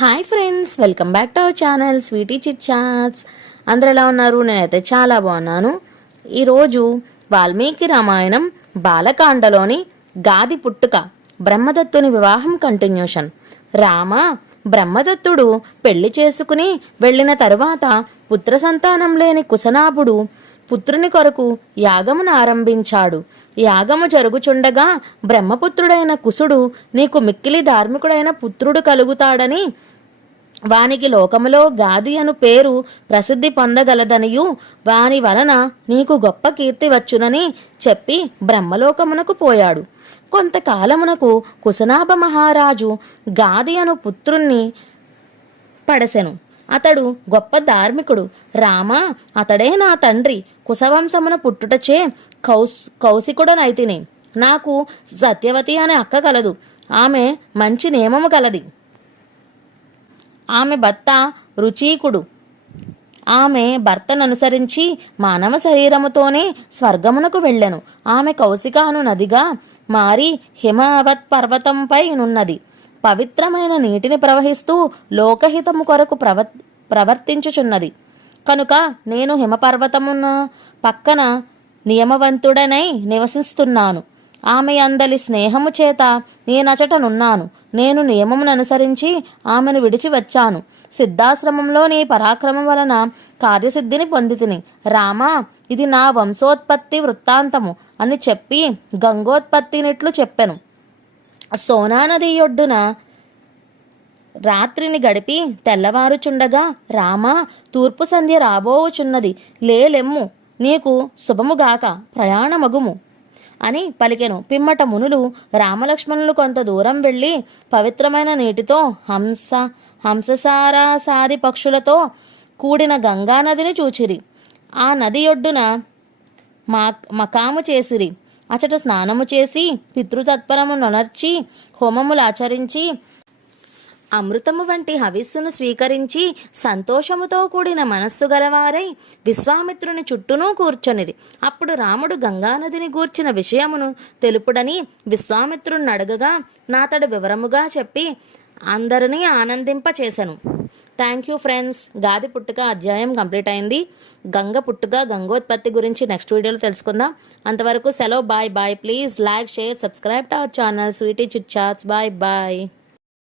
Hi friends welcome back to our channel sweety chit chats. అందరు ఎలా ఉన్నారు? నేనైతే చాలా బాగున్నాను. ఈరోజు వాల్మీకి రామాయణం బాలకాండలోని గాది పుట్టుక బ్రహ్మదత్తుని వివాహం కంటిన్యూషన్ రామ బ్రహ్మదత్తుడు పెళ్ళి చేసుకుని వెళ్ళిన తరువాత పుత్ర సంతానం లేని కుశనాభుడు పుత్రుని కొరకు యాగమును ఆరంభించాడు. యాగము జరుగుచుండగా బ్రహ్మపుత్రుడైన కుసుడు నీకు మిక్కిలి ధార్మికుడైన పుత్రుడు కలుగుతాడని వానికి లోకములో గాది అను పేరు ప్రసిద్ధి పొందగలదనియు. వాని వలన నీకు గొప్ప కీర్తి వచ్చునని చెప్పి బ్రహ్మలోకమునకు పోయాడు. కొంతకాలమునకు కుశనాభ మహారాజు గాది అను పుత్రుణ్ణి పడసెను. అతడు గొప్ప ధార్మికుడు. రామ అతడే నా తండ్రి. కుశవంశమున పుట్టుటచే కౌస్ కౌశికుడనైతిని. నాకు సత్యవతి అనే అక్క కలదు. ఆమె మంచి నియమము కలది ఆమె భర్త రుచీకుడు. ఆమె భర్తను అనుసరించి మానవ శరీరముతోనే స్వర్గమునకు వెళ్ళెను. ఆమె కౌశికాను నదిగా మారి హిమవత్ పర్వతంపై నున్నది పవిత్రమైన నీటిని ప్రవహిస్తూ లోకహితము కొరకు ప్రవ ప్రవర్తించుచున్నది. కనుక నేను హిమపర్వతమున పక్కన నియమవంతుడనై నివసిస్తున్నాను. ఆమె అందలి స్నేహము చేత నేనచటనున్నాను నేను నియమమును అనుసరించి ఆమెను విడిచి వచ్చాను. సిద్ధాశ్రమంలో నీ పరాక్రమం వలన కార్యసిద్ధిని పొందితిని. రామా ఇది నా వంశోత్పత్తి వృత్తాంతము అని చెప్పి గంగోత్పత్తినిట్లు చెప్పెను. సోనా నది ఒడ్డున రాత్రిని గడిపి తెల్లవారుచుండగా రామా తూర్పు సంధ్య రాబోవుచున్నది. లేలెమ్ము నీకు శుభముగాక ప్రయాణమగుము. అని పలికెను. పిమ్మట మునులు రామలక్ష్మణులు కొంత దూరం వెళ్ళి పవిత్రమైన నీటితో హంస హంససారాసాది పక్షులతో కూడిన గంగా నదిని చూచిరి. ఆ నది ఒడ్డున మా మకాము చేసిరి. అచట స్నానము చేసి పితృతత్పరము నొనర్చి హోమములు ఆచరించి అమృతము వంటి హవిస్సును స్వీకరించి సంతోషముతో కూడిన మనస్సు గలవారై విశ్వామిత్రుని చుట్టూనూ కూర్చొనిరి. అప్పుడు రాముడు గంగానదిని గూర్చిన విషయమును తెలుపుడని విశ్వామిత్రుని అడగగా నాతడు వివరముగా చెప్పి అందరినీ ఆనందింపచేశాను థ్యాంక్ యూ ఫ్రెండ్స్ గాది పుట్టుక అధ్యాయం కంప్లీట్ అయింది. గంగ పుట్టుక గంగోత్పత్తి గురించి నెక్స్ట్ వీడియోలో తెలుసుకుందాం. అంతవరకు సెలవు. Bye bye please like share subscribe to our channel sweety chit chats bye bye